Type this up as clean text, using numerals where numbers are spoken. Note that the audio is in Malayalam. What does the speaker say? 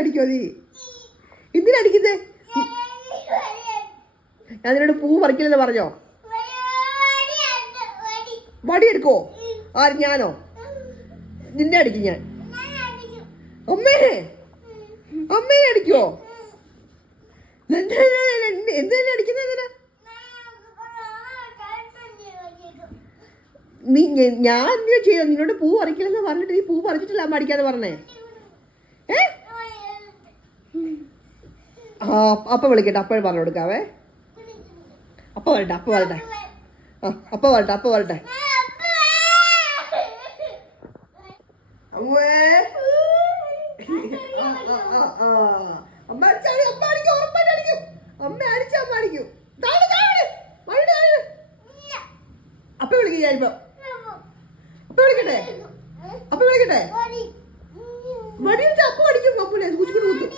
അടിക്കോ നീ? എന്തിനടിക്കുന്നേ? ഞാൻ നിന്നോട് പൂ പറിക്കില്ലെന്ന് പറഞ്ഞോ? വടിയെടുക്കോ? ആര്? ഞാനോ? നിന്നെ അടിക്കും ഞാൻ. അമ്മേനെ അമ്മേനെ അടിക്കോ? എന്തിനാ അടിക്കുന്നത്? എന്തിനാ നീ? ഞാൻ എന്തിനാ ചെയ്യോ? നിന്നോട് പൂ പറിക്കില്ലെന്ന് പറഞ്ഞിട്ട് നീ പൂ പറിച്ചിട്ടില്ല അമ്മ അടിക്കാതെ പറഞ്ഞേ. ആ അപ്പ വിളിക്കട്ടെ, അപ്പോഴും പറഞ്ഞു കൊടുക്കാവേ. അപ്പ വരട്ടെ, അപ്പ വരട്ടെ. ആ അപ്പ വരട്ടെ, അപ്പ വരട്ടെ. അമ്മ അടിച്ചാൽ അമ്മ അടിക്കും, ഉറപ്പായിട്ട് അടിക്കും. അമ്മ അടിച്ച അമ്മ അടിക്കും. അപ്പ വിളിക്കും ഞാനിപ്പോ. അപ്പ വിളിക്കട്ടെ, അപ്പ വിളിക്കട്ടെ. വടി വെച്ചാൽ അപ്പ അടിക്കും. അപ്പൂലെ കുച്ചിക്കൂടെ കുത്തും.